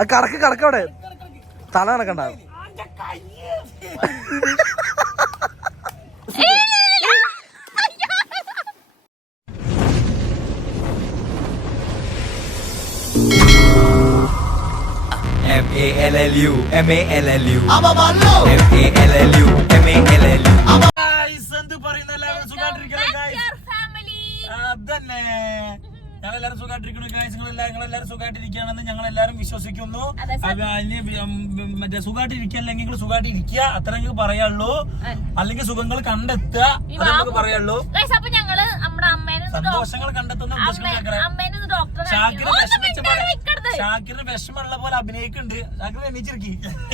അത് കറക്ക് അവിടെ തല കണക്കണ്ട M A L L U M A L L U M A L L U M A L L U എന്ത് പറയുന്ന എല്ലാവരും സുഖമായിട്ടിരിക്കണം അതന്നെ ഞങ്ങൾ എല്ലാവരും സുഖമായിട്ടിരിക്കുന്നു ഗൈസ് നിങ്ങൾ എല്ലാവരും എല്ലാവരും സുഖമായിട്ടിരിക്കുകയാണെന്ന് ഞങ്ങൾ എല്ലാവരും വിശ്വസിക്കുന്നു മറ്റേ സുഖമായിട്ടിരിക്കുക അല്ലെങ്കിൽ നിങ്ങൾ സുഖമായിട്ടിരിക്കുക അത്ര നിങ്ങൾക്ക് പറയാനുള്ളൂ അല്ലെങ്കിൽ സുഖങ്ങൾ കണ്ടെത്തുക. നമുക്ക് ഡോ- സന്തോഷങ്ങൾ കണ്ടെത്തുന്ന. ഷാക്കിറിന് വിഷമമുള്ള പോലെ അഭിനയിക്കുന്നുണ്ട്. ഷാക്കിർ എണീച്ചിരിക്കി.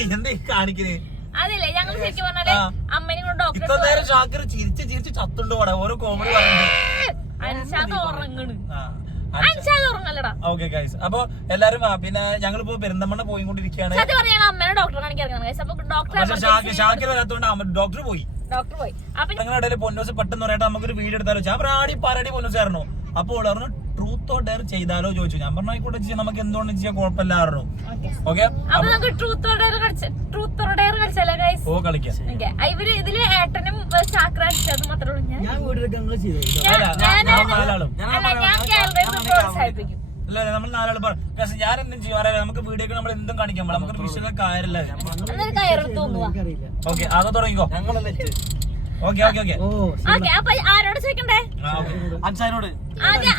എന്താ കാണിക്കുന്നത് അതില്ലേ ഞങ്ങൾ ശരിക്കും പറഞ്ഞാൽ അമ്മേനെ കൊണ്ട് ചിരിച്ച് ചിരിച്ച് ചത്തുണ്ട് ഓരോ കോമഡി പറഞ്ഞു ഉറങ്ങണ്. ഓക്കെ ഗൈസ് അപ്പൊ എല്ലാരും പിന്നെ ഞങ്ങളിപ്പോ പെരുന്തമണ്ണ പോയിക്കൊണ്ടിരിക്കുകയാണ്. ഷാക്കിർ വരാത്തോണ്ട് ഡോക്ടർ പോയി. ഡോക്ടർ പോയി. അപ്പൊ നിങ്ങളുടെ ഇടയിൽ പൊന്നോസ് പെട്ടെന്ന് പറയട്ടെ നമുക്കൊരു വീഡിയോ എടുത്താലോ? ഞാൻ പ്രാടി പാരാടി പൊന്നോസ് ആയിരുന്നു അപ്പോൾ പറഞ്ഞു ട്രൂത്ത് ഓർ ഡെയർ ചെയ്താലോ? ചോദിച്ചു. ഞാൻ പറഞ്ഞു ആയിക്കോട്ടെ ചെയ്യാം നമുക്ക് എന്തുകൊണ്ട് ചെയ്യാൻ കുഴപ്പമില്ലായിരുന്നു. ഓക്കെ അപ്പൊ നമുക്ക് ട്രൂത്ത് ഓർ ഡയർ കളിച്ച ട്രൂത്ത് ഓർ ഡയർ കളിച്ചാലോ ഗൈസ് ഓ കളിക്കാം. ഓക്കെ ഇവർ ഇതിൽ ഏട്ടനും ചാക്ര അടിച്ചതും മാത്രമേ ഉള്ളൂ ഞാൻ പ്രോത്സാഹിപ്പിക്കും അല്ല നമ്മൾ നാലാൾ പറഞ്ഞു ഞാൻ എന്തും ചെയ്യും? അറിയാം നമുക്ക് വീഡിയോ നമ്മൾ എന്തും കാണിക്കാൻ പാടില്ല നമുക്ക് വിഷയം കാര്യമില്ല. ഓക്കെ അത് തുടങ്ങിക്കോ. Okay okay okay. ആരോട് ചോദിക്കണ്ടേ? okay.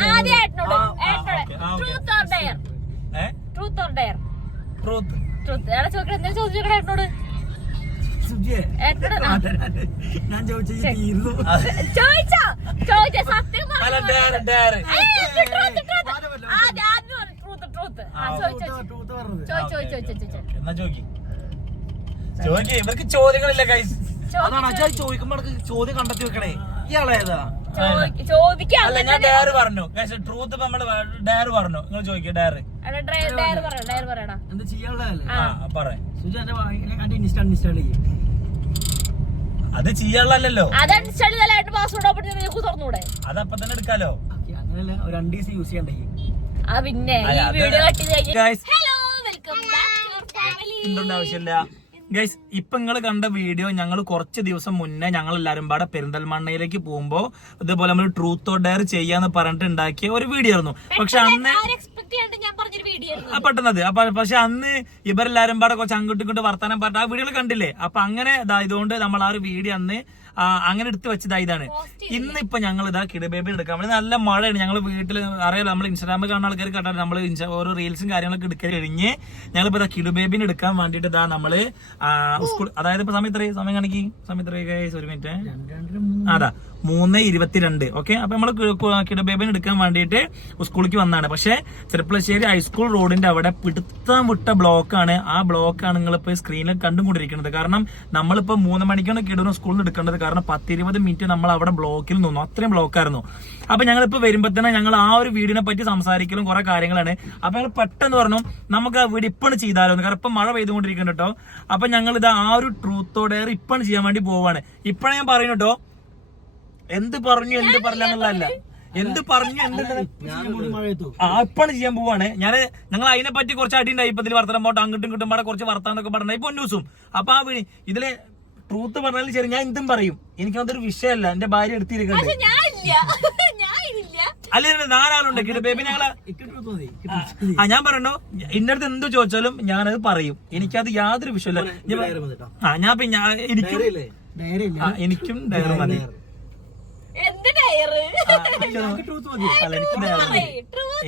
ട്രൂത്ത് ഓർ ഡയർ ഏ? ട്രൂത്ത് ഓർ ഡയർ ട്രൂത്ത് ചോദിക്കട്ടെ ചോദിച്ചോക്കട്ടെ ഏട്ടനോട്. ഞാൻ ചോദിച്ചു? ചോദിച്ചോ ചോദിച്ച സത്യം ചോദിക്കും. ചോദിക്കേ ഇവർക്ക് ചോദ്യങ്ങളില്ല കൈസ് അതാണ് ചോദിക്കുമ്പോ ചോദ്യം കണ്ടെത്തി വെക്കണേ. ഇയാളേതാ ചോദിക്കാം അല്ല ഞാൻ ഡയർ പറഞ്ഞു. ട്രൂത്ത് നമ്മൾ ഡയർ പറഞ്ഞു. നിങ്ങൾ ചോദിക്കുക ഡയർ എന്താ ചെയ്യാനുള്ളതല്ലേ? ആ പറ. ഇൻസ്റ്റാൾ ഇൻസ്റ്റാൾ ചെയ്യും. അത് ചെയ്യാനുള്ളല്ലോ അത് പാസ്വേഡ് ഓപ്പൺ ചെയ്ത് നിങ്ങൾക്ക് തുറന്നൂടെ? അതപ്പൊ തന്നെ എടുക്കാലോ? അങ്ങനെയല്ല ഒരു രണ്ട് ദിവസം യൂസ് ചെയ്യണ്ടേ ആ പിന്നെ ഈ വീഡിയോ കട്ട് ചെയ്ത് ഹലോ വെൽക്കം ബാക്ക് ഫാമിലി ഉണ്ടോണ്ട ആവശ്യമില്ല. ഗൈസ് ഇപ്പൊ നിങ്ങൾ കണ്ട വീഡിയോ ഞങ്ങൾ കുറച്ച് ദിവസം മുന്നേ ഞങ്ങൾ എല്ലാവരും പാടെ പെരിന്തൽമണ്ണയിലേക്ക് പോകുമ്പോ ഇതേപോലെ നമ്മൾ ട്രൂത്ത് ഓർ ഡയർ ചെയ്യാന്ന് പറഞ്ഞിട്ട് ഉണ്ടാക്കിയ ഒരു വീഡിയോ ആയിരുന്നു. പക്ഷെ അന്ന് പെട്ടെന്നത്. അപ്പൊ പക്ഷെ അന്ന് ഇവരെല്ലാരും പാടെ കുറച്ച് അങ്ങോട്ടും ഇങ്ങോട്ട് വർത്താനം പറഞ്ഞ ആ വീഡിയോ കണ്ടില്ലേ? അപ്പൊ അങ്ങനെ ഇതായതുകൊണ്ട് നമ്മൾ ആ ഒരു വീഡിയോ അന്ന് അങ്ങനെ എടുത്ത് വെച്ചതാ ഇതാണ്. ഇന്നിപ്പോ ഞങ്ങൾ ഇതാ കിടബേബി എടുക്കാൻ വേണ്ടി നല്ല മഴയാണ്. ഞങ്ങൾ വീട്ടിൽ അറിയാലോ നമ്മൾ ഇൻസ്റ്റാഗ്രാമിൽ കാണുന്ന ആൾക്കാർ കണ്ടാൽ നമ്മൾ ഓരോ റീൽസും കാര്യങ്ങളൊക്കെ എടുക്കാൻ കഴിഞ്ഞ് ഞങ്ങളിപ്പോ ഇതാ കിടുബേബിനെ എടുക്കാൻ വേണ്ടിട്ട് ഇതാ നമ്മൾ സ്കൂൾ അതായത് ഇപ്പൊ സമയം എത്രയും സമയം കാണിക്കി. സമയം എത്രയും ഒരു മിനിറ്റ് അതാ മൂന്ന് ഇരുപത്തിരണ്ട്. ഓക്കെ അപ്പൊ നമ്മൾ കിടബേബിനെ എടുക്കാൻ വേണ്ടിയിട്ട് സ്കൂളിലേക്ക് വന്നാണ് പക്ഷെ ചെറുപ്പളശ്ശേരി ഹൈസ്കൂൾ റോഡിന്റെ അവിടെ പിടുത്തം വിട്ട ബ്ലോക്കാണ്. ആ ബ്ലോക്കാണ് നിങ്ങൾ ഇപ്പൊ സ്ക്രീനിൽ കണ്ടുകൊണ്ടിരിക്കുന്നത്. കാരണം നമ്മളിപ്പോ മൂന്ന് മണിക്കാണ് കിടൂർ സ്കൂളിൽ നിന്ന് എടുക്കേണ്ടത്. കാരണം പത്തിരുപത് മിനിറ്റ് നമ്മൾ അവിടെ ബ്ലോക്കിൽ നിന്നു. അത്രയും ബ്ലോക്കായിരുന്നു അപ്പൊ ഞങ്ങൾ ഇപ്പൊ വരുമ്പോ തന്നെ ഞങ്ങൾ ആ ഒരു വീടിനെ പറ്റി സംസാരിക്കലും കുറെ കാര്യങ്ങളാണ്. അപ്പൊ ഞങ്ങൾ പെട്ടെന്ന് പറഞ്ഞു നമുക്ക് ആ വീട് ഇപ്പണ് ചെയ്താലോ. കാരണം ഇപ്പൊ മഴ പെയ്തുകൊണ്ടിരിക്കുന്നുണ്ട് കേട്ടോ അപ്പൊ ഞങ്ങൾ ഇത് ആ ഒരു ട്രൂത്തോടെ ഇപ്പണ് ചെയ്യാൻ വേണ്ടി പോവാണ്. ഇപ്പഴാണ് ഞാൻ പറയുന്നു കേട്ടോ എന്ത് പറഞ്ഞു എന്ത് പറഞ്ഞല്ല എന്ത് പറഞ്ഞു എന്ത് ഇപ്പാണ് ചെയ്യാൻ പോവാണ്. ഞാൻ ഞങ്ങൾ അതിനെ പറ്റി കുറച്ച് അടി ഉണ്ടായി ഇപ്പൊ ഇതിൽ വർത്തനം പോട്ടെ അങ്ങോട്ടും ഇങ്ങോട്ടും പാടെ കുറച്ച് വർത്താനൊക്കെ പറഞ്ഞു ഇപ്പൊ ന്യൂസും അപ്പൊ ആ വീണി ഇതിൽ ട്രൂത്ത് പറഞ്ഞാലും ശരി ഞാൻ എന്തും പറയും. എനിക്ക് അതൊരു വിഷയമല്ല. എന്റെ ഭാര്യ എടുത്തിരിക്കണ്ടേ ഞാൻ ഇല്ല ഞാൻ ഇല്ല അല്ലെങ്കിൽ നാലാളുണ്ട്. ബേബി ഞങ്ങൾ ആ ഞാൻ പറയണു? എന്റെ അടുത്ത് എന്ത് ചോദിച്ചാലും ഞാനത് പറയും. എനിക്കത് യാതൊരു വിഷയമില്ല. ആ ഞാൻ പിന്നെ എനിക്കും എനിക്കും ഡയറി മതി എന്ത് എനിക്ക് എനിക്ക് ഡയറി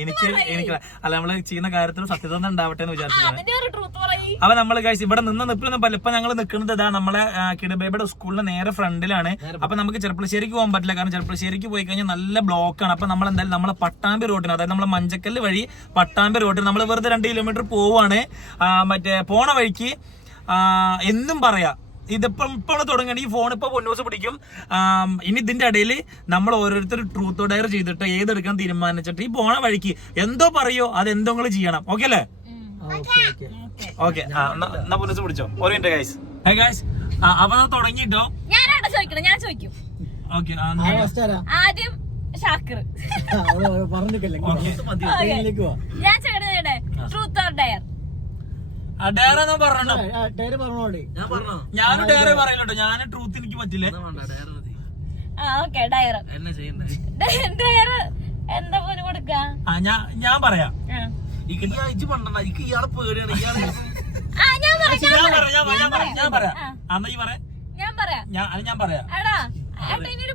എനിക്ക് എനിക്ക് അല്ല നമ്മൾ ചെയ്യുന്ന കാര്യത്തിൽ സത്യത ഉണ്ടാവട്ടെ എന്ന് വിചാരിച്ചു അതിന്റെ ട്രൂത്ത് പറയും. അപ്പൊ നമ്മൾ കഴിച്ച് ഇവിടെ നിന്ന് നിപ്പിലൊന്നും പല ഇപ്പൊ ഞങ്ങൾ നിൽക്കുന്നത് ഇതാ നമ്മളെ കിടബേബയുടെ സ്കൂളിന്റെ നേരെ ഫ്രണ്ടിലാണ്. അപ്പൊ നമുക്ക് ചെറുപ്പളശ്ശേരിക്ക് പോകാൻ പറ്റില്ല. കാരണം ചെറുപ്പളശ്ശേരിക്ക് പോയി കഴിഞ്ഞാൽ നല്ല ബ്ലോക്കാണ് അപ്പൊ നമ്മൾ എന്തായാലും നമ്മളെ പട്ടാമ്പി റോഡിന് അതായത് നമ്മളെ മഞ്ചക്കല്ല് വഴി പട്ടാമ്പി റോഡിന് നമ്മൾ വെറുതെ രണ്ട് കിലോമീറ്റർ പോവാണ് മറ്റേ പോണ വഴിക്ക് എന്നും പറയാ. ഇതിപ്പം ഇപ്പോൾ തുടങ്ങണം ഈ ഫോൺ ഇപ്പൊ പൊന്നോസ് പിടിക്കും. ഇനി ഇതിന്റെ ഇടയിൽ നമ്മൾ ഓരോരുത്തർ ട്രൂത്ത് ഡയർ ചെയ്തിട്ട് ഏതെടുക്കാൻ തീരുമാനിച്ചിട്ട് ഈ പോണ വഴിക്ക് എന്തോ പറയോ അത് എന്തോ നിങ്ങൾ ചെയ്യണം. ഓക്കെ അല്ലേ? ഓക്കെ എന്നാ പൊന്നോസ് പിടിച്ചോ? ഒരു മിനിറ്റ് ഗൈസ് ഹൈ ഗൈസ് അപ്പൊ തുടങ്ങിട്ടോ? ഞാനാണ് ചോദിക്കണം? ഞാൻ ചോദിക്കും. ഓക്കെ ആദ്യം ഷാക്കിർ. ഞാൻ ചേട്ടൻ ട്രൂത്ത് ഓർ ഡയർ ഡയറ പറഞ്ഞോ ടേര് പറഞ്ഞോളി ഞാൻ പറഞ്ഞോ? ഞാനും ഡയറ പറയല്ലോ ഞാൻ ട്രൂത്ത് എനിക്ക് പറ്റില്ല? എന്നാ വേണ്ട ഡയറി മതി. ആ ഓക്കെ ഡയർ എന്നെ ചെയ്യണ്ടേ ഡയർ എന്താ പോലെ കൊടുക്ക? ഞാൻ ഞാൻ പറയാം. ഇയാളെ പേടിയാണ് ഇയാളെ ഞാൻ പറയാം ഞാൻ പറയാം. ഞാൻ പറയാം, ഞാൻ പറയാം. ഞാൻ ഈ പറയാം. ഞാൻ പറയാം. ഞാൻ ഞാൻ പറയാം.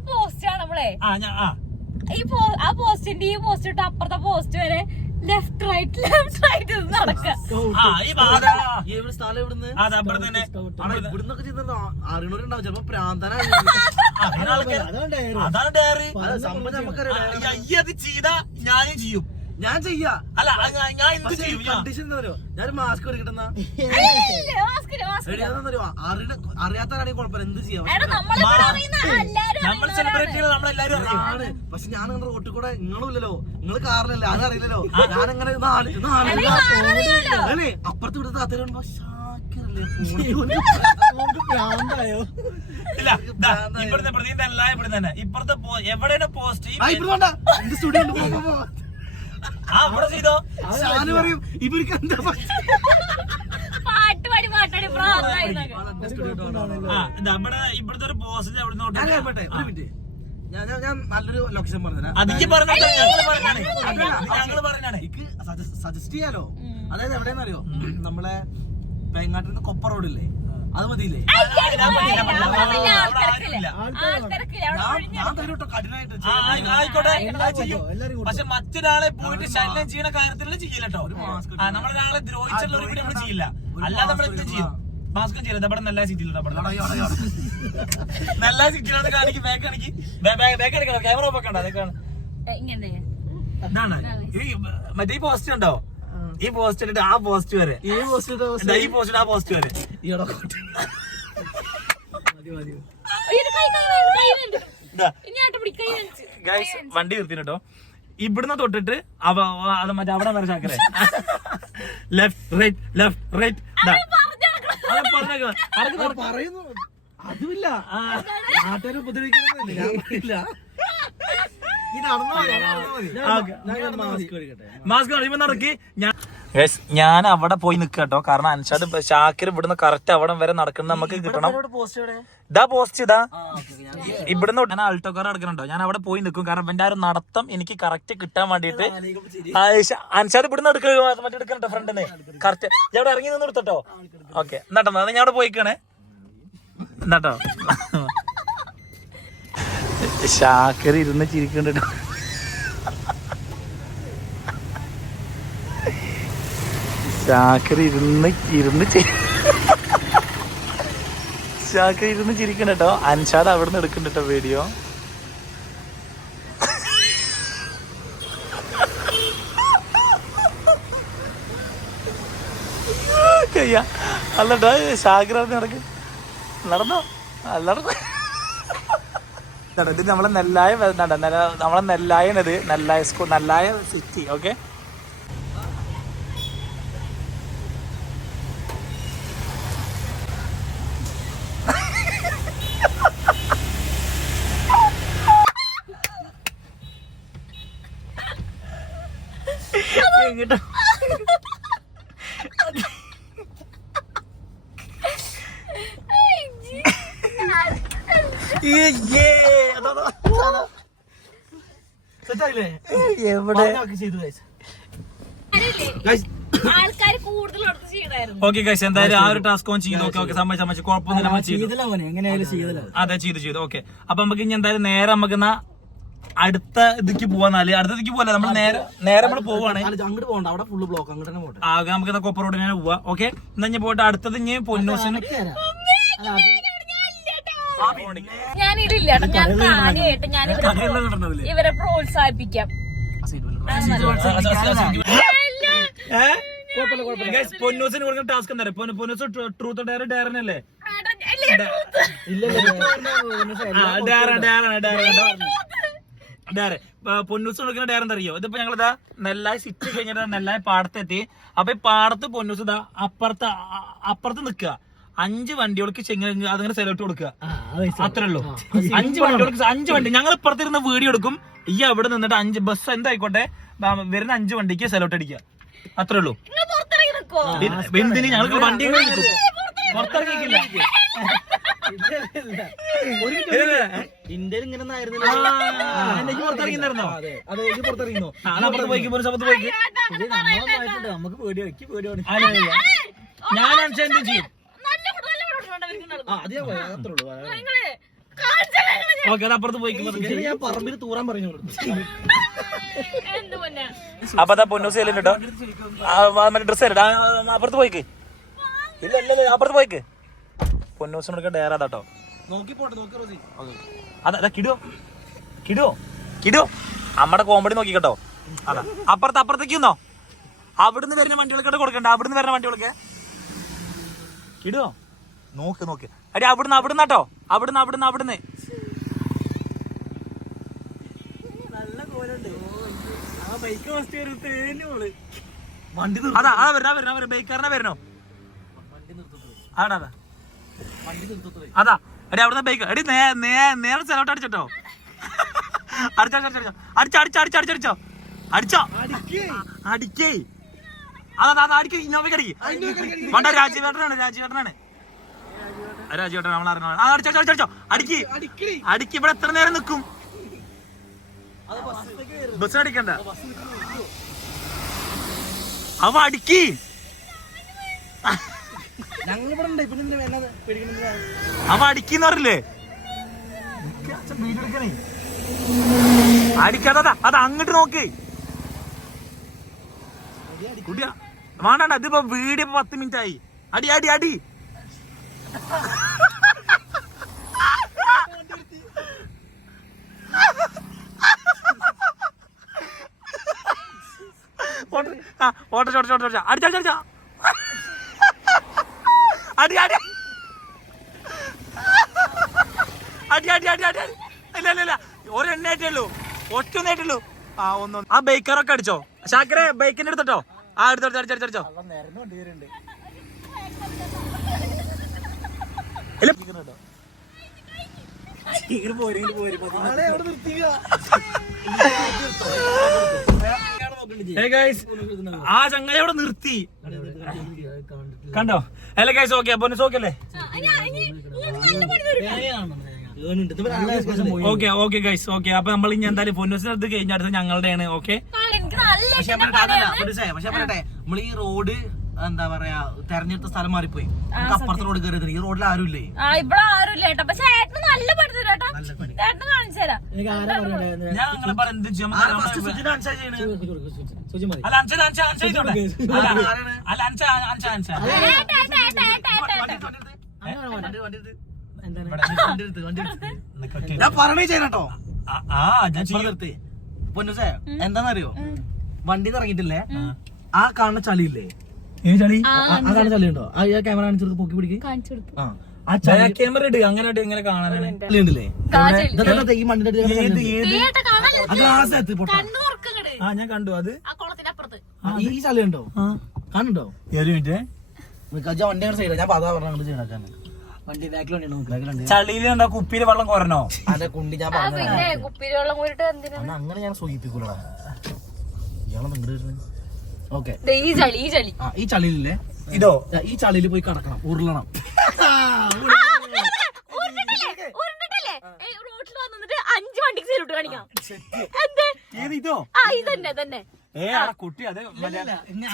പോസ്റ്റ് ആണ് നമ്മളെ. ആ ഞാൻ ആ. ഈ പോ ആ പോസ്റ്റിന്റെ ഈ പോസ്റ്റ് ഇട്ട് അപ്പുറത്തെ പോസ്റ്റ് വരെ ലെഫ്റ്റ് റൈറ്റ് ലെഫ്റ്റ് റൈറ്റ് നടക്ക അറിയണവരുണ്ടാവും. ചിലപ്പോ പ്രാന്തനാ അങ്ങനെ ആൾക്കാര് അതാണ് അതാണ് ഡയറി അല്ല സംഭവം നമുക്കറിയാം. ഈ അത് ചെയ്താ ഞാനും ചെയ്യും. ഞാൻ ചെയ്യാ. അല്ല ഞാൻ- എന്ത് ചെയ്യും? കണ്ടീഷൻ എന്താ പറയുക ഞാൻ മാസ്ക് എടുക്കട്ടെന്നാ? അറിയാത്തവരാണെങ്കിൽ കുഴപ്പമില്ല. എന്ത് ചെയ്യാം? നമ്മൾ സെലിബ്രിറ്റികൾ നമ്മളെല്ലാരും അറിയും. ആണ്. പക്ഷെ ഞാൻ അങ്ങനെ റോട്ടിൽ കൂടെ നിങ്ങളും ഇല്ലല്ലോ നിങ്ങൾ കാറിലല്ലേ? അത് അറിയില്ലല്ലോ. ഞാൻ അങ്ങനെ നാല് നാല് അറിയാലോ അല്ലേ? അപ്പുറത്ത് വിടുന്ന പ്രാന്തായോ ഇല്ല ഇവിടുത്തെ പ്രതിന്റെ അല്ല ഇവിടെ തന്നെ. ഇപ്പുറത്തെ എവിടെയാണ് പോസ്റ്റ് സ്റ്റുഡിയോ. ആ ഇവിടെ ചെയ്തോ. ഷാന് പറയും ഇവർക്ക് എന്താ പാട്ടാടി ഇവിടുത്തെ ഒരു പോസ്റ്റ് എവിടെ ഞാൻ കേൾപ്പട്ടെ ഒരു മിനിറ്റ് ഞാൻ നല്ലൊരു ലൊക്കേഷൻ പറഞ്ഞു പറഞ്ഞാണ്. ഞങ്ങൾ പറഞ്ഞാണ്. എനിക്ക് സജസ്റ്റ് ചെയ്യാലോ? അതായത് എവിടെയെന്നറിയോ നമ്മളെ പേങ്ങാട്ടിൽ നിന്ന് കൊപ്പ റോഡില്ലേ അത് മതിയില്ലേ? ആയിക്കോട്ടെ ചെയ്യും പക്ഷെ മറ്റൊരാളെ പോയിട്ട് ശല്യം ചെയ്യുന്ന കാര്യത്തിലുള്ള ചെയ്യില്ല കേട്ടോ ആ നമ്മളൊരാളെ ദ്രോഹിച്ചുള്ള ഒരു നമ്മൾ ചെയ്യില്ല. അല്ലാതെ നമ്മൾ എന്ത് ചെയ്യും? മാസ്കും ചെയ്യില്ല. ഇവിടെ നല്ല സീറ്റിലുണ്ട് നല്ല സീറ്റിലാണ് കാണിക്ക് ബാക്ക് കാണിക്ക്. ബാക്ക് കാണിക്കണം ക്യാമറ ആക്കണ്ട. അതൊക്കെ ഇങ്ങനെ ഇതാണ്. മറ്റേ പോസ്റ്റ് ഉണ്ടോ ഈ പോസ്റ്റ് ഇട്ട് ആ പോസ്റ്റ് വരെ. ഈ പോസ്റ്റ് ഈ പോസ്റ്റ് ആ പോസ്റ്റ് വരെ. ഒരു കൈ കൈ കൈ വേണ്ട. ഇതാ ഇനി ആട്ട് പിടി കൈ കാണിച്ച്. ഗൈസ് വണ്ടി നിർത്തി കേട്ടോ ഇവിടുന്ന് തൊട്ടിട്ട് അവ അത് മറ്റേ അവിടെ വരെ ചാക്കരെ. Left right left right. പറയുന്നു. അതുമില്ല. നാട്ടുകാരെ ഉപദ്രവിക്കുന്നില്ല മാസ്ക് ഇവ നടക്കി. ഞാൻ ഞാൻ അവിടെ പോയി നിൽക്കുക കേട്ടോ. കാരണം അൻഷാദ് ഷാക്കിർ ഇവിടുന്ന് കറക്റ്റ് അവിടെ വരെ നടക്കുന്നത് നമുക്ക് കിട്ടണം. ഇതാ പോസ്റ്റ് ഇതാ. ഇവിടുന്ന് ഞാൻ ആൾട്ടോ കാർ എടുക്കണുണ്ടോ? ഞാൻ അവിടെ പോയി നിൽക്കും കാരണം എന്റെ ആ ഒരു നടത്തം എനിക്ക് കറക്റ്റ് കിട്ടാൻ വേണ്ടിയിട്ട് അൻഷാദ് ഇവിടുന്ന് എടുക്കുക മറ്റേ എടുക്കണ്ടോ ഫ്രണ്ടിന് കറക്റ്റ് ഇവിടെ ഇറങ്ങി നിന്ന് എടുത്തോ ഓക്കെ എന്നാട്ടോ ഞാൻ അവിടെ പോയിക്കണേ. എന്നാട്ടോ ഷാക്കർ ഇരുന്ന് ചിരിക്കണ്ടോ ഷാക്കർ ഇരുന്ന് ഇരുന്ന് ചി- ഇരുന്ന് ചിരിക്കണ്ട കേട്ടോ അൻഷാദ് അവിടെ നിന്ന് എടുക്കണ്ട കേട്ടോ വീഡിയോ കയ്യ. അല്ലട്ടോ ഷാക്കർ നടക്ക്. നടന്നോ? ഇത് നമ്മളെ നെല്ലായ നമ്മളെ നെല്ലായനത് Nellaya school Nellaya city okay okay guys എന്തായാലും ആ ഒരു ടാസ്ക് ഓൺ ചെയ്തു ഓക്കെ ഓക്കെ സമ്മതിച്ച് സമ്മതിച്ച്. കുഴപ്പമൊന്നുമില്ല നമ്മൾ ചെയ്തു. ശീതളവനെ അതെ ചെയ്തു ചെയ്തു. ഓക്കെ അപ്പൊ നമുക്ക് ഇനി എന്തായാലും നേരെ നമുക്ക് അടുത്ത ഇതിക്ക് പോവാന്നാൽ അടുത്ത ഇതിക്ക് പോവാ നമ്മൾ നേരെ നേരെ നമ്മൾ പോവാണ്. അങ്ങോട്ട് പോകണ്ട. അവിടെ ഫുള്ള് ബ്ലോക്ക് അങ്ങോട്ട് തന്നെ പോട്ടെ. ആകെ നമുക്ക് കൊപ്പ തന്നെ പോവാ. ഓക്കെ എന്നാ ഞാൻ പോയിട്ട് അടുത്തത് ഇനി പൊന്നൂസിന് ഞാനിടില്ല ഞാൻ ഇവരെ ഇവരെ പ്രോത്സാഹിപ്പിക്കാം. പൊന്നൂസിന് കൊടുക്കുന്ന ടാസ്ക് എന്താ പൊന്നൂസ് ട്രൂത്ത് ഡയർ ഡയറിനല്ലേ ഡയറ് പൊന്നൂസ് കൊടുക്കുന്ന ഡയർ എന്തറിയോ ഇതിപ്പോ ഞങ്ങളിതാ നെല്ലായി സിറ്റി കഴിഞ്ഞിട്ട് നെല്ലായി പാടത്തെത്തി അപ്പൊ ഈ പാടത്ത് പൊന്നൂസ് ഇതാ അപ്പുറത്ത് അപ്പുറത്ത് നിക്കുക അഞ്ച് വണ്ടികൾക്ക് ചെങ്ങനെ അതിങ്ങനെ സെലക്ട് കൊടുക്കുക അത്രേ ഉള്ളൂ അഞ്ച് വണ്ടികൾക്ക് അഞ്ച് വണ്ടി ഞങ്ങൾ ഇപ്പുറത്തിരുന്ന് വീഡിയോ എടുക്കും ഈ അവിടെ നിന്നിട്ട് അഞ്ച് ബസ് എന്തായിക്കോട്ടെ? വരുന്ന അഞ്ച് വണ്ടിക്ക് സെലോട്ട് അടിക്കുക. അത്രേ ഉള്ളൂ. എന്തിന് ഞങ്ങൾക്ക് വണ്ടി പുറത്തിറങ്ങിക്കില്ല ഇന്ത്യയിൽ ഇങ്ങനെ പുറത്തിറങ്ങിയോ അപ്പുറത്ത് പോയിക്ക് ഒരു പോയിക്ക്. നമുക്ക് ഞാൻ ചെയ്യും. അത് ഞാൻ അത്രേ ഉള്ളൂ. ഓക്കെ അപ്പുറത്ത് പോയിക്ക് ഇതിന് ഞാൻ പറമ്പിൽ തൂറാൻ പറഞ്ഞു എന്ത് പൊന്നെ? അപ്പൊ അതാ പൊന്നൂസ് ചെല്ലുണ്ട് മറ്റേ ഡ്രസ് തരട്ടാ അപ്പുറത്ത് പോയിക്ക്. ഇല്ല ഇല്ല ഇല്ല, അപ്പുറത്ത് പോയിക്ക്. പോട്ടെ നോക്കി റോസി. അതാ കിടുവോ? കിടുവോ? കിടുവോ? നമ്മടെ കോമഡി നോക്കി കേട്ടോ അതാ. അപ്പുറത്ത് അപ്പുറത്തേക്ക് നിന്നോ? അവിടുന്ന് വരുന്ന വണ്ടികളൊക്കെ കൊടുക്കണ്ട. അവിടുന്ന് വരുന്ന വണ്ടികളൊക്കെ കിടുവോ? നോക്ക് നോക്ക്. അടി അവിടുന്ന് അവിടുന്ന് കേട്ടോ. അവിടുന്ന് അവിടുന്ന് അവിടുന്ന്. അതാ അതാ വരണ വരണ ബൈക്കാരനെ വരണോ? അതാ അതാ. എടി അവിടുന്ന് ബൈക്ക്. അടി നേരെ ചെലവട്ട് അടിച്ചോ അടിച്ചോ അടിച്ചോ. അടിച്ചോ അടിച്ചോ അടിക്കേ. അതാ അതാ അടിക്കേ. ഇന്നോവയ്ക്ക് അടിക്ക്. വേണ്ട രാജീവേട്ടനാണ് രാജീവേട്ടനാണ്. രാജീവേട്ടൻ നമ്മൾ അറിഞ്ഞ? അടിക്ക്. അടിക്ക്. ഇവിടെ എത്ര നേരം നിൽക്കും ബസ് അടിക്കണ്ട. അവ അടിക്ക്. അവ അടിക്കുന്ന പറഞ്ഞില്ലേ? അടിക്കാതെ അത് അങ്ങോട്ട് നോക്ക്. കുട്ടിയാ വേണ്ട ഇതിപ്പോ വീഡിയോ പത്ത് മിനിറ്റ് ആയി. അടി അടി അടി. ഓട്ടോ ചോട്ടോ ചോട്ടോ ചോട്ടോ അടിച്ചാ അടിച്ചാ അടി അടി അടി. അടി അടി അടി. ഇല്ല ഇല്ല ഇല്ല. ഒരെണ്ണായിട്ടേ ഉള്ളൂ ഒറ്റ ഒന്നായിട്ടുള്ളൂ ആ ഒന്ന് ആ ബൈക്കറൊക്കെ അടിച്ചോ? ഷാക്കറെ ബൈക്കിന്റെ എടുത്തിട്ടോ ആ എടുത്തോ അടിച്ചോ അടിച്ചോ നേരം വണ്ടി വരുന്നുണ്ട് ഇല്ല ഇങ്ങനെ പോരും ഇങ്ങനെ പോരും ആളെ അവിടെ നിർത്തിക്കുക Hey guys, ആ ചങ്ങല അവിടെ നിർത്തി. കണ്ടോ? അല്ല ഗൈസ് ഓക്കെ അപ്പൊ ഓക്കെ അല്ലേ ഓക്കെ ഓക്കെ ഗൈസ് ഓക്കെ അപ്പൊ നമ്മൾ ഇനി എന്തായാലും പൊന്നൂസിന്റെ അടുത്ത് കഴിഞ്ഞ അടുത്ത് ഞങ്ങളുടെയാണ് ഓക്കെ. പക്ഷെ പറയട്ടെ നമ്മൾ ഈ റോഡ് എന്താ പറയാ തെരഞ്ഞെടുത്ത സ്ഥലം മാറിപ്പോയി. നമുക്ക് അപ്പുറത്തെ റോഡ് കയറി ഈ റോഡിൽ ആരും ഇല്ലേ? ആ ഇവിടെ ആരും ഇല്ല കേട്ടോ. പക്ഷെ ഏട്ടന് നല്ല പണി തരും കേട്ടോ. നല്ല പണി. ഏട്ടന് കാണിച്ചു തരാം. എനിക്ക് ആരാ പറയണ്ടേ? ഞാൻ അങ്ങനെ പറയാം എന്ത് ചെയ്യണേ? സുജി മതി. അല്ല അഞ്ച അഞ്ച അഞ്ച ചെയ്തോട്ടെ? അല്ല ആരാണ്? അല്ല അഞ്ച അഞ്ച അഞ്ച ഏട്ടാ, ഏട്ടാ, ഏട്ടാ, ഏട്ടാ, ഏട്ടാ, വണ്ടി എടുത്ത്, വണ്ടി എടുത്ത്. അങ്ങനെ വണ്ടി- വണ്ടി എടുത്ത്. എന്താണ്? വണ്ടി എടുത്ത്, വണ്ടി എടുത്ത്. ഞാൻ പറഞ്ഞേ ചെയ്യണട്ടോ ആ ഞാൻ ചെയ്യും. നിർത്തി. പൊന്നുസേ എന്താന്നറിയോ? വണ്ടി ഇറങ്ങിയിട്ടില്ലേ? ആ കാണുന്ന ചളിയില്ലേ? ഏത് ചളി? ആ, ചളി ഉണ്ടോ ക്യാമറ കാണിച്ചെടുത്ത് പൊക്കി പിടിക്ക്. ആ ആ ചളി ക്യാമറ ഇട്ട് അങ്ങനെ ഇങ്ങനെ കാണാനാണ്. ചളി ഉണ്ടല്ലേ കാജൽ. ഇതാ, ഇതാ, ഇതാ, ഈ മണ്ണിന്റെ ഏത്. ഏത്? ആ ഗ്ലാസ് എത്തി ഞാൻ കണ്ടു. അത്? ഈ ചളി ഉണ്ടോ കാണുന്നുണ്ടോ? ഏത് മിനിറ്റ് വണ്ടി സൈഡ് ഞാൻ പാതാ പറഞ്ഞ കുപ്പിയിൽ വെള്ളം കുറഞ്ഞോ അതെ കുണ്ടി ഞാൻ പറഞ്ഞു കുപ്പിയിൽ വെള്ളം അങ്ങനെ ഞാൻ ഇങ്ങോട്ട് ഓക്കെ. ദേ ഈ ചളി ഈ ചളി. ആ ഈ ചളിയിലില്ലേ? ഇതോ? ദാ ഈ ചളിയിൽ പോയി കിടക്കണം. ഉരുളണം. അഞ്ച് വണ്ടിക്ക് സൈലോട്ട് കാണിക്കാം. ഇതോ? ആ ഇതന്നെ തന്നെ ഏ ആ കുട്ടി അത്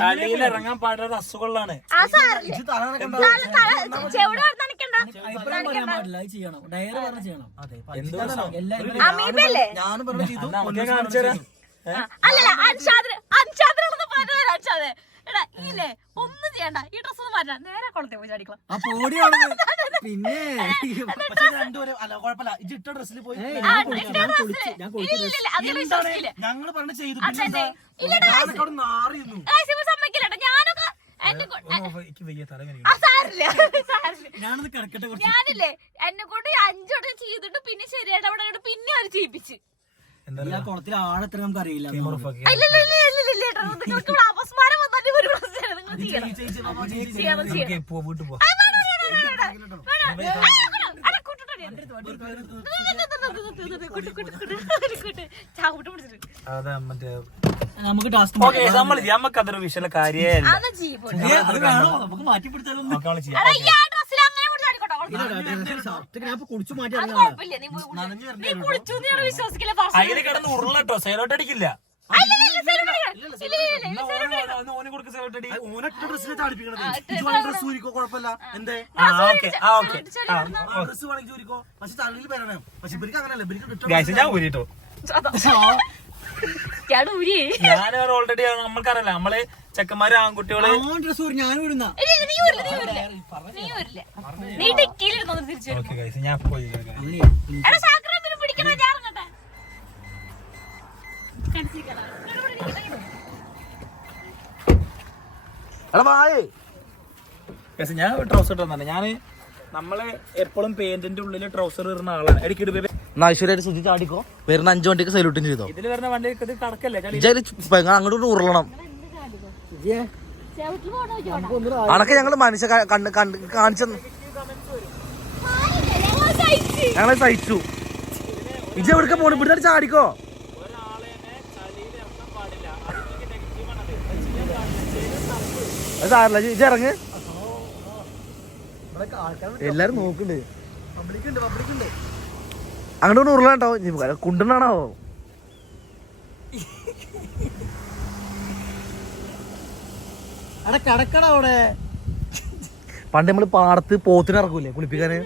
ചളിയിൽ ഇറങ്ങാൻ പാടുള്ള അസുഖങ്ങളാണ് ഞാനും പറഞ്ഞു ചെയ്തു. കാണിച്ചു തരാം അല്ലല്ല അൻഷാദിന് ഇല്ലേ? ഒന്നും ചെയ്യണ്ട. ഈ ഡ്രസ് ഒന്നും മാറ്റാ നേരെ കുളത്തെ പോയി ആ പോടിയാണ്. പിന്നെ പക്ഷെ രണ്ടുപേരും അല്ല കുഴപ്പമില്ല. ഇത് ഇട്ട ഡ്രസ്സിൽ പോയി ഏയ്, ഞാൻ കുളിച്ചു ഞാൻ കുളിച്ചു ഞാൻ കുളിച്ചു ഇല്ല ഇല്ല അതിൽ വിശ്വസിക്കില്ല. ഞങ്ങൾ പറഞ്ഞ ചെയ്തു. ഇല്ല, ഞാനൊക്കെ അവിടെ നാറിയുന്നു ഗായ്സ്, ഇവൻ സമ്മതിക്കില്ല ഞാനൊക്കെ എന്നെ കൊ- എനിക്ക് വയ്യ തല ആ സാരില്ല സാരില്ല ഞാനത് കിടക്കട്ടെ കുറച്ച്. ഞാനില്ലേ എന്നെ കൊണ്ട് അഞ്ചോട്ടം ചെയ്തിട്ട് പിന്നെ ശരിയായിട്ട് അവിടെ പിന്നെ അവർ ചെയ്യിപ്പിച്ച് ഈ ആ കുളത്തിൽ നമുക്ക് നമുക്ക് ടാസ്ക് നമ്മൾ ചെയ്യാൻ പറ്റാത്തൊരു വിഷയമുള്ള നമുക്ക് കുളിച്ചു മാറ്റി കിടന്ന് ഉരുളട്ടോ അടിക്കില്ല. ഞാൻ ഊരിട്ടോ? ഞാൻ ഓൾറെഡി നമ്മൾക്കറിയില്ല. നമ്മൾ ചെക്കന്മാര് ആൺകുട്ടികൾ. ഞാൻ ഞാൻ ട്രൗസർ ഇട്ടാ ഞാൻ നമ്മൾ എപ്പോഴും പെയിന്റിന്റെ ഉള്ളിൽ ട്രൗസർ ഇടുന്ന ആളാണ്. ഇടയ്ക്കിടുമ്പോ എന്നാ ഐശ്വര്യമായിട്ട് ശുദ്ധി ചാടിക്കോ വരുന്ന അഞ്ചു വണ്ടിക്ക് സല്യൂട്ടും ചെയ്തോ. ഇതിൽ വണ്ടി അങ്ങോട്ട് ഉരുളണം. അടക്ക ഞങ്ങൾ മനുഷ്യ കണ്ട് കണ്ട് കാണിച്ച ഞങ്ങളെ സഹിച്ചു. ഇജ എവിടേക്ക് പോണു? ഇവിടുന്ന് ചാടിക്കോ. സാറില്ല ഇജ ഇറങ്ങ്. എല്ലാരും നോക്കുന്നുണ്ട് പബ്ലിക് ഉണ്ട് പബ്ലിക് ഉണ്ട്. അങ്ങോട്ട് ഉരുളാട്ടോ കുണ്ടനാണോ പണ്ട് നമ്മൾ പാടത്ത് പോത്തിന് ഇറക്കൂലേ കുളിപ്പിക്കാന്?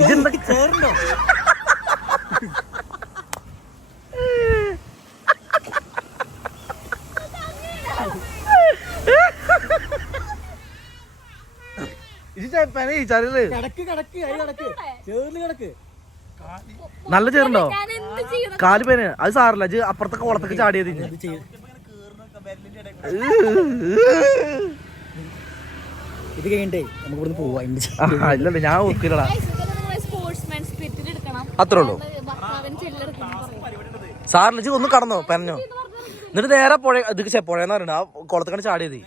ഇതെന്തൊക്കെ ചേർന്നോ നല്ല ചേറുണ്ടോ? കാൽ പേന അത് സാറില്ല അത് അപ്പുറത്തെ കോളത്തൊക്കെ ചാടിയത് ഇത് കഴിഞ്ഞിട്ടേ നമുക്ക് ഇവിടുന്ന് പോവാ ഇല്ലല്ല ഞാൻ ഒക്കില്ലടാ അത്രേ ഉള്ളൂ. സാറിന് ഒന്ന് കടന്നോ പറഞ്ഞോ എന്നിട്ട് നേരെ പുഴ ഇത് പുഴയെന്ന് പറയുന്നത് ആ കുളത്തക്കണ്ട് ചാടിയത്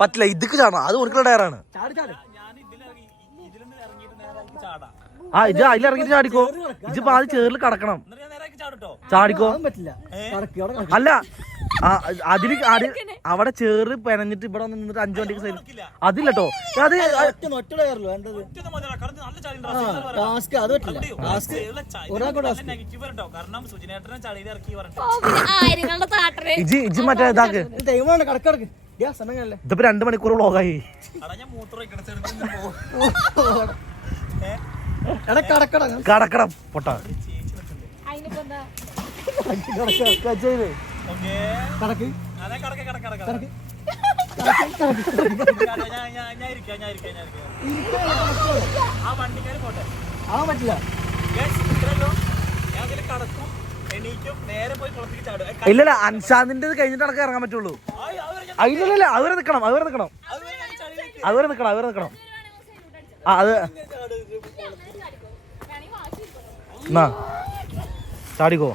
പറ്റില്ല ഇതിക്ക് ചാടാം അത് ഒരിക്കലും ടയറാണ്. ആ ഇത് അതിലിറങ്ങിട്ട് ചാടിക്കോ. ഇതിപ്പോ പാതി ചേറിൽ കടക്കണം. ചാടിക്കോ. അല്ല അതിൽ അവിടെ ചേറ് പെനഞ്ഞിട്ട് ഇവിടെ നിന്നിട്ട് അഞ്ചു വണ്ടിക്ക് സൈഡ് അതില്ല അത് ഇജി ഇജി മറ്റേ ഇതാക്ക്. ഇതിപ്പോ രണ്ടു മണിക്കൂർ വ്ളോഗായി. കടക്കടം. പൊട്ട. ആ പറ്റില്ല. ഞാൻ അതിൽ കടക്കും. ഇല്ലല്ല അൻഷാദിന്റെ കഴിഞ്ഞിട്ട് അടക്കം ഇറങ്ങാൻ പറ്റുള്ളൂ. ഇല്ലല്ല അവരെ നിക്കണം അവരെ നിക്കണം. അവരെ നിക്കണം അവരെ നിക്കണം. ആ അത് എന്നാ ചാടിക്കോ.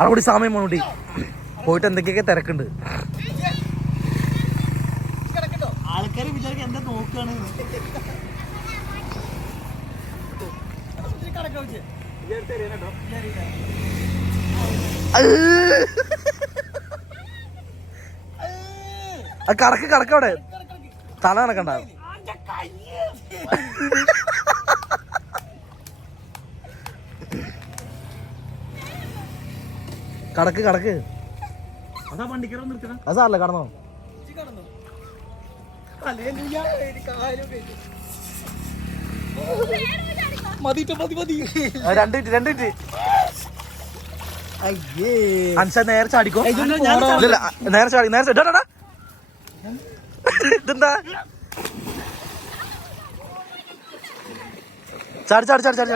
അറുപടി അവിടെ സമയം പോണൂട്ടി പോയിട്ട് എന്തൊക്കെയൊക്കെ തിരക്കുണ്ട്. ആൾക്കാരെ വിചാരിക്കും എന്താ നോക്കുകയാണ് കടക്ക് കടക്ക അവിടെ. തല കണക്കണ്ട കടക്ക് കടക്ക്. അതാ വണ്ടിക്കാരെ നിർത്തണം. അതാ അല്ല കടന്നോ? രണ്ട് മിനിറ്റ് രണ്ട് മിനിറ്റ് അൻഷ നേരെ ചാടിക്കോ ഇല്ല നേരെ ചാടി നേരെ ചാടി. ഇതെന്താ ചാടി ചാടി ചാടി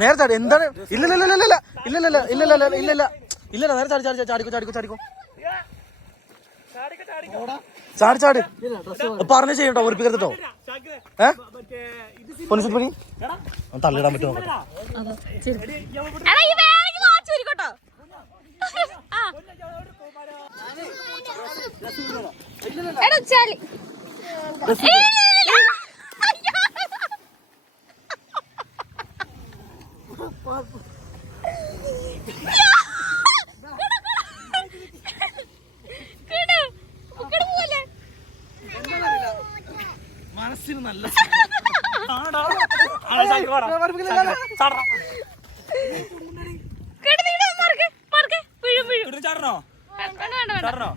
നേരെ ചാടി എന്താണ് ഇല്ല ഇല്ല ഇല്ല ഇല്ല ഇല്ല ഇല്ല ഇല്ല ഇല്ല ഇല്ല ഇല്ല ഇല്ല ഇല്ല ഇല്ല നേരെ ചാടി ചാടി ചാടിക്കോ ചാടിക്കോ ചാടിക്കോ ചാടി ചാടി. പറഞ്ഞ ചെയ്യട്ടോ ഉറപ്പിക്കരുതോ ഏ? പൊന്നിസത്ത് പണി? തള്ളിടാൻ പറ്റുമോ? നോക്കട്ടെ. എടാ ഈ വേണമെങ്കിൽ വാച്ച് ഊരിക്കോട്ടോ ആ. എടാ ചളി ഏയ്, ഇല്ല, ഇല്ല, ഇല്ല. അയ്യോ. കിടു, കിടു പോലെ. മനസ്സിന് നല്ല കിടു, നീ ഇവിടെ മറിക്ക്, മറിക്ക്. വീഴും, വീഴും. ചാടണോ. വേണ്ട, വേണ്ട, വേണ്ട. ചാടണോ?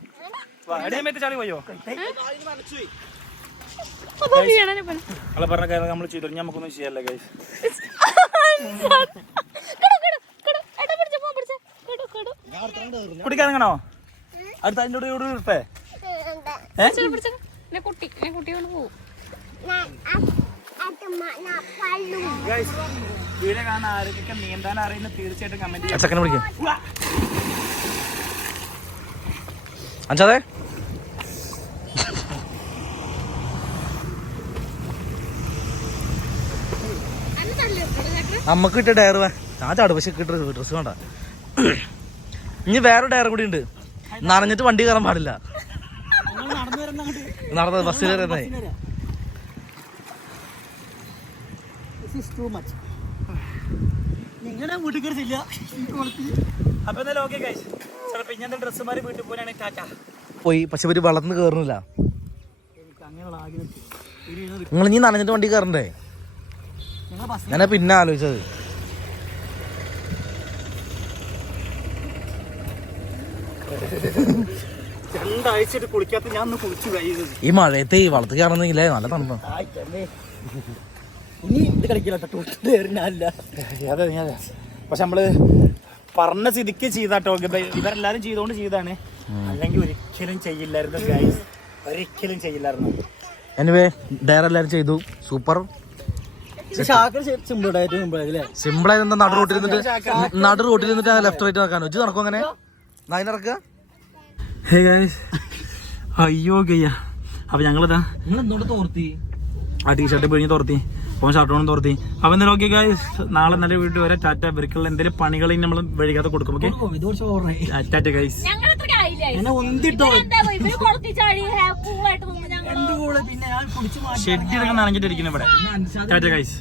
ചാടി പോയോ. അളെ പറഞ്ഞ കാര്യം നമ്മൾ ചെയ്തു. നമുക്കൊന്നും ചെയ്യാല്ല ഗൈസ് കിടു, കിടു, കിടു. എടാ, പിടിച്ചോ, പോ, പിടിച്ചോ. കിടു, കിടു. കുടിക്കാനോ അടുത്ത അതിന്റെ കൂടെ ഇവിടെ ഇട്ടേ കുട്ടി കുട്ടിയോട് കുട്ടി കൊണ്ട് പോവും. വീഡിയോ കാണാൻ ആരൊക്കെ നീന്താൻ അറിയുന്ന തീർച്ചയായിട്ടും കമന്റ് സെക്കൻഡ് പിടിക്കും അഞ്ചാതെ? അമ്മയ്ക്ക് കിട്ടിയ ടയർ ഞാൻ ചാട് പക്ഷെ കിട്ടുന്ന ഡ്രസ് വേണ്ട. ഇനി വേറെ ടയർ കൂടി ഉണ്ട്. നനഞ്ഞിട്ട് വണ്ടി കയറാൻ പാടില്ല. നടന്നത് ബസ്സിൽ കയറുന്നേ നിങ്ങളുടെ വീട്ടിൽ കയറില്ല അപ്പൊ എന്നാലും ഓക്കെ ഗൈസ് ചിലപ്പോ ഇങ്ങനത്തെ ഡ്രസ്സുമാര് വീട്ടിൽ പോരാണെങ്കിൽ ടാറ്റ. പോയി പക്ഷെ ഇവർ വളർന്ന് കയറുന്നില്ല നിങ്ങൾ നീ നനഞ്ഞിട്ട് വണ്ടി കയറണ്ടേ ഞാൻ പിന്നെ ആലോചിച്ചത്. രണ്ടാഴ്ച കുളിക്കാത്ത ഞാൻ കുളിച്ചു ഈ മഴയത്തെ ഈ വളർത്ത് കയറുന്നെങ്കിലേ നല്ല തണുപ്പാ. ഇനി ഇത് കളിക്കില്ല തൊട്ട് കയറില്ല അതെ അതെ പക്ഷെ നമ്മൾ പറഞ്ഞ സ്ഥിതിക്ക് ചെയ്താട്ടോ ഇവ- ഇവരെല്ലാരും ചെയ്തോണ്ട് ചെയ്താണ്. അല്ലെങ്കിൽ ഒരിക്കലും ചെയ്യില്ലായിരുന്നു ഗൈസ് ഒരിക്കലും ചെയ്യില്ലായിരുന്നു. എനിവേ ഡയർ എല്ലാരും ചെയ്തു. സൂപ്പർ സിമ്പിൾ ആയി എന്താ നടു റോട്ടിൽ നിന്നിട്ട് നടു റോട്ടിൽ നിന്നിട്ട് ലെഫ്റ്റ് റൈറ്റ് നടക്കാനോ ഇജ്ജ് നടക്കും അങ്ങനെ? നായി നടക്കുക ഹേ ഗൈസ് അയ്യോ ഗയ്യ. അപ്പൊ ഞങ്ങളിതാ നിങ്ങൾ എന്തുകൊണ്ട് തോർത്തി? ആ ടീഷർട്ട് പിഴിഞ്ഞ് തോർത്തി. ഓൻ ഷർട്ടോണും തോർത്തി. അപ്പൊ എന്തായാലും ഓക്കെ ഗൈസ് നാളെ നല്ല വീട്ടിൽ വരെ. ടാറ്റ ബ്രിക്കൽ എന്തെങ്കിലും പണികൾ നമ്മൾ വഴികാതെ കൊടുക്കും ഓക്കെ ടാറ്റ ഗൈസ് ഷെഡ് ഷെഡിലൊക്കെ നനഞ്ഞിട്ടിരിക്കുന്നു ഇവിടെ. Tata guys